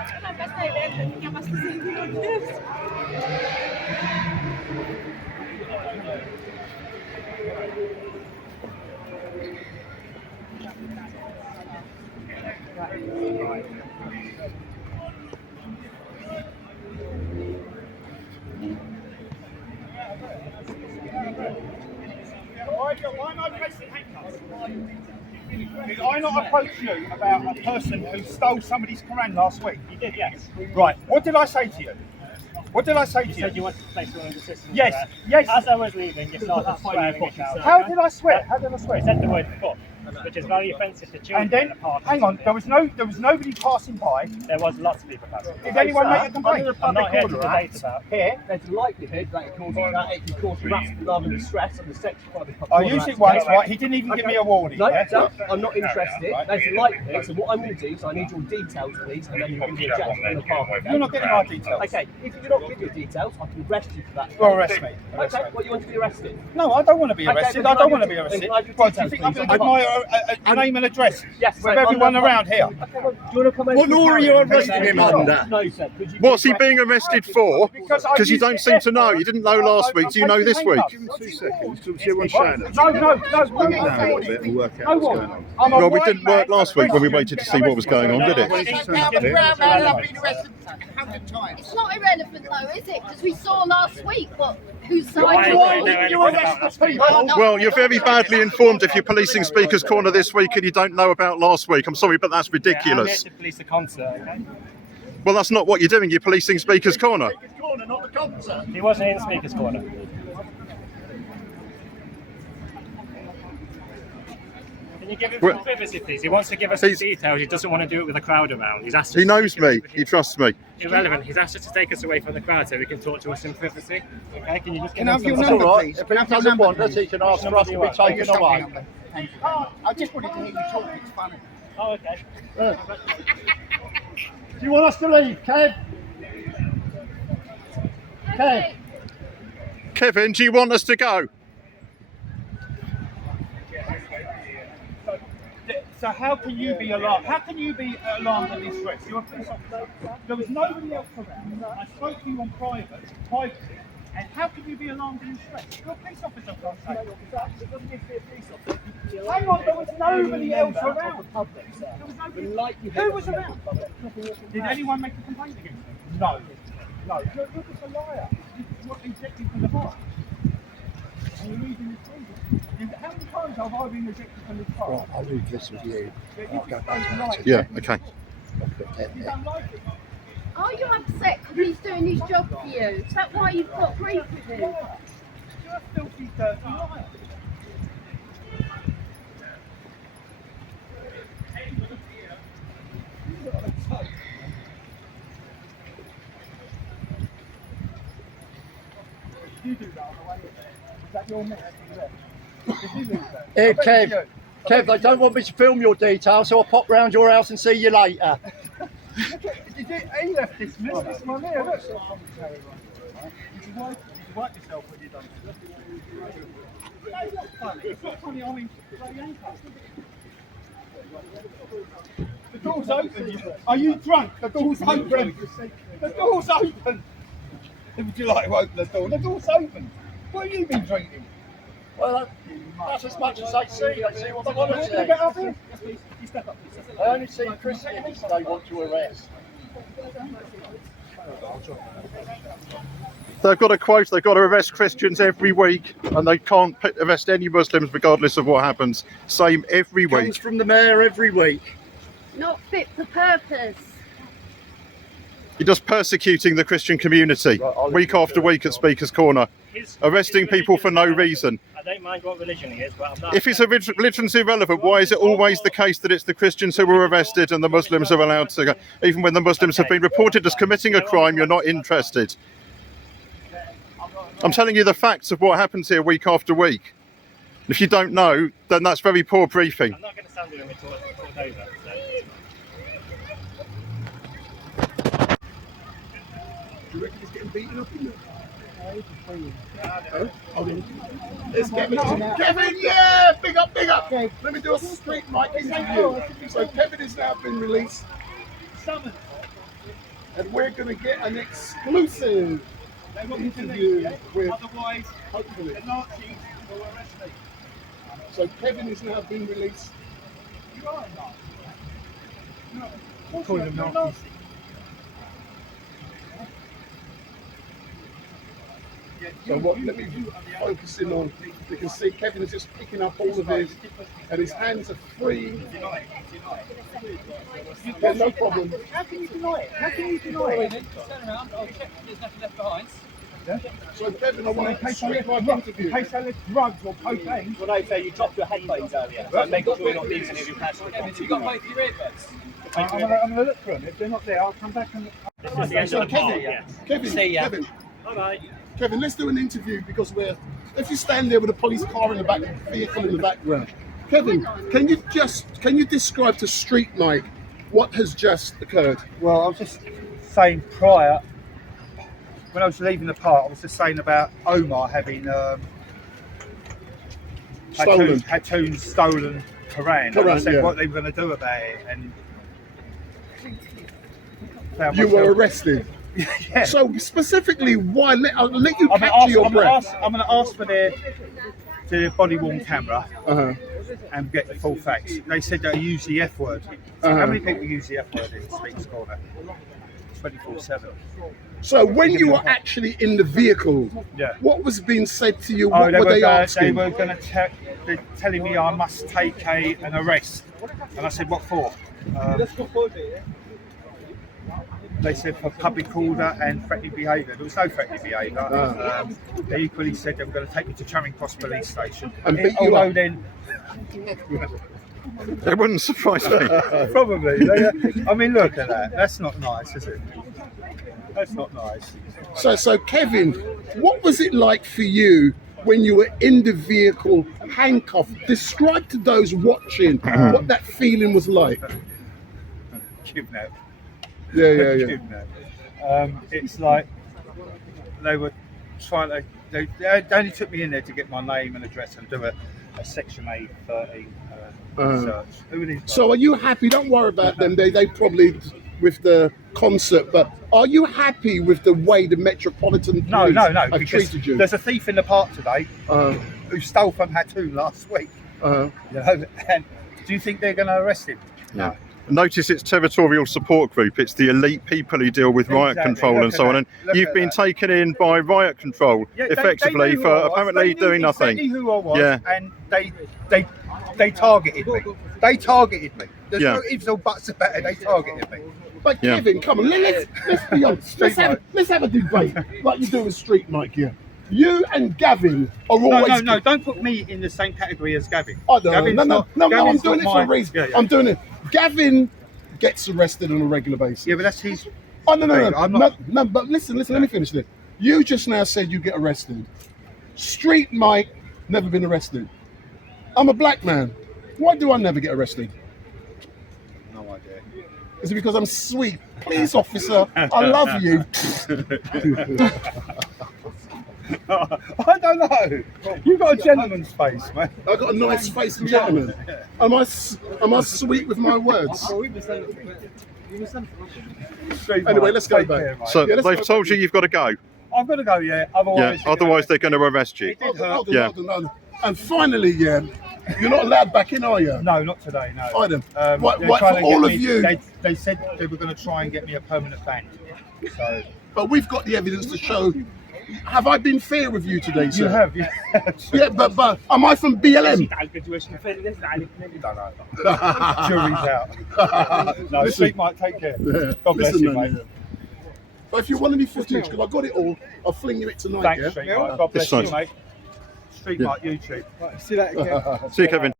Why am I placing handcuffs? Did I not approach you about a person who stole somebody's Quran last week? You did, yes. Right. What did I say to you? What did I say to you? You said you wanted to place someone under system. Yes, yes. As I was leaving, you started swearing at yourself. How did I swear? How did I swear? You said the word fuck, which is very offensive to children. And then, hang on, there was nobody passing by. There was lots of people passing by. Did anyone make a complaint? I'm not here to debate about. Here, there's a likelihood that it can cause harassment rather than distress and the sexual I used it once, right? He didn't even give me a warning. No, yeah? no, I'm not interested. There's a likelihood. So what I'm going to do is I need your details, please, and then you can reject from the park. You're not getting our details. Okay, if you do not give your details, I can arrest you for that. Well, arrest me. Okay, what you want to be arrested? No, I don't want to be arrested. I don't want to be arrested. Well, do Well, do you think I'm going to give my name and address Yes, with everyone around here? Okay, well, do you want to come What law are you arresting him under? No, sir. Could you What's he being arrested for? Because you don't seem to know. You didn't know last week. Do you know this week? Give me 2 seconds. To see everyone's showing it. No. Calm down a little bit and work out what's going on. Well, we didn't work last week when we waited to see what was going on, did it? It's not irrelevant though, is it? Because we saw last week whose side Why didn't you arrest the people? Well, you're very badly informed if you're policing Speaker's Corner this week and you don't know about last week. I'm sorry, but that's I'm here ridiculous. to police the concert, okay? Well, that's not what you're doing. You're policing Speaker's Corner. He wasn't in Speaker's Corner. Can you give him some privacy, please? He wants to give us some details. He doesn't want to do it with a crowd around. He's asked us He knows me. He trusts me. Irrelevant. He's asked us to take us away from the crowd so we can talk to us in privacy. Okay? Can you just give Can I him have your some number, all right. please? If Can I he have your doesn't number, want us, please? he can ask for us to be taken away. Thank you. I just wanted to hear you talk. It's funny. Oh, okay. Do you want us to leave, Kev? Kev? Kevin, do you want us to go? So how can you be alarmed? How can you be alarmed and distressed? You're a police officer. There was nobody else around. I spoke to you on privately. And how can you be alarmed and distressed? You're a police officer, for God's sake. Hang on, there was nobody else around. There was nobody. Who was around? Did anyone make a complaint against you? No. You're just a liar. You're ejected from the bar. And you're using this freedom. How many times have I been rejected from this bar? Right, I'll leave this with you. I'll go back to that. Yeah, okay. You don't like it? Are you upset because he's doing his job for you? Is that why you've got grief with him? You're a filthy, dirty liar. You do that on the way in there. Is that your mess? Did you lose that? Here, Kev, they don't want me to film your details, so I'll pop round your house and see you later. He left this one here, look. Did you wipe yourself when you're done? No, it's not funny. It's not funny, I mean, bloody handcuffs. The door's open. Are you drunk? The door's open. The door's open. Would you like to open the door? The door's open. What have you been drinking? Well, that's as much as they see. They see what they want to see. Get up here. I only see Christians they want to arrest. They've got a quote, they've got to arrest Christians every week and they can't arrest any Muslims regardless of what happens. Same every week. Comes from the mayor every week. Not fit for purpose. You're just persecuting the Christian community week after week at Speaker's Corner, arresting people for no reason. I don't mind what religion he is, but I'm not. If his religion's irrelevant, why is it always the case that it's the Christians who are arrested and the Muslims are allowed to go? Even when the Muslims have been reported as committing a crime, you're not interested. I'm telling you the facts of what happens here week after week. If you don't know, then that's very poor briefing. I'm not going to stand here and be talked over. So. Do you reckon he's getting beaten up in there? It's Kevin, yeah! Big up! Let me do a straight mic interview. So Kevin has now been released. Summoned. and we're going to get an exclusive interview with, Otherwise, hopefully. the Nazis will arrest me. So Kevin is now being released. You are a Nazi. No, of course Call you're them a Nazis. Nazi. So what? Let me focus in on. You can see Kevin is just picking up all of his, and his hands are free. Yeah, no problem. How can you deny it? How can you deny it? Turn around, I'll check if there's nothing left behind. So Kevin, I want In to case I street left life interview. in case I left drugs or cocaine. Well, no, so you dropped your headphones earlier, so make sure you're not losing any of your personal property. Have you got both your earbuds? I'm gonna look for them. If they're not there, I'll come back and. This is the end of the call, yeah. Kevin, See ya. Kevin, Bye-bye. Kevin, let's do an interview because if you stand there with a police car in the back, vehicle in the background. Kevin, can you describe to Street Mike what has just occurred? Well, I was just saying prior, when I was leaving the park, I was just saying about Omar having Stolen. Hatun's stolen Quran. And I Quran, said yeah. what they were going to do about it, and found You were myself- arrested. Yeah. So specifically, why? I'll let you I'm capture your breath. going to ask for their body worn camera Uh-huh. and get the full facts. They said they use the F word. Uh-huh. How many people use the F word in Speaks Corner? 24/7. So when you were actually in the vehicle, Yeah. what was being said to you? What were they They asking? were going to they're telling me I must take an arrest, and I said, "What for?" They said for public order and threatening behaviour. There was no threatening behaviour. They equally said they were going to take me to Charing Cross Police Station. And beat you Although up. then, It wouldn't surprise me. probably. I mean, look at that. That's not nice, is it? That's not nice. So Kevin, what was it like for you when you were in the vehicle, handcuffed? Describe to those watching what that feeling was like. Kidnapped. Yeah. Kidnapped. It's like they were trying to. They only took me in there to get my name and address and do a Section 813 search. Who are these guys? So are you happy? Don't worry about them. They probably with the concert, but are you happy with the way the Metropolitan Police No, have because treated you? there's a thief in the park today who stole from Hatun last week. You know, and do you think they're going to arrest him? Yeah. Notice it's Territorial Support Group. It's the elite people who deal with riot Exactly. control Look and at so on. that. And Look you've at been that. taken in by riot control, Yeah, effectively, they knew for who I was. apparently They knew doing nothing. exactly who I was, Yeah. and they targeted me. They targeted me. There's Yeah. no ifs or buts about it. They targeted me. But Yeah. Kevin, come on, let's be honest. Let's have a debate like you do with Street Mike here. You and Gavin are always. No, don't put me in the same category as Gavin. Oh, no, Gavin's no, not- I'm Gavin's doing it not for a my- reason. Yeah. I'm doing it. Gavin gets arrested on a regular basis. Yeah, but that's his. Oh, no, I'm not- no, but listen, let me finish this. You just now said you get arrested. Street Mike, never been arrested. I'm a black man. Why do I never get arrested? No idea. Is it because I'm sweet? Please, officer, I love you. I don't know. You've got a gentleman's face, man. I got a nice face and gentleman. Am I sweet with my words? Anyway, let's go Take back. care, mate. So Yeah, let's they've go told back. you you've got to go. I've got to go, yeah. Yeah. Otherwise, Otherwise, they're going to arrest you. It did Hold hurt. on, Yeah. hold on. And finally, yeah, you're not allowed back in, are you? No, not today, no. All right then. They're Right, trying for to get all of me- you. They said they were going to try and get me a permanent ban. So But we've got the evidence to show. Have I been fair with you today, sir? you have, yeah. Yeah, but am I from BLM? Jury's out. No, Listen. Street Mike, take care. Yeah. God bless Listen, you, man, mate. yeah. But if you want any footage, because I got it all, I'll fling you it tonight. Thanks, Yeah. Street Mike. God bless This you, side. mate. Street Mike YouTube. See you, Kevin.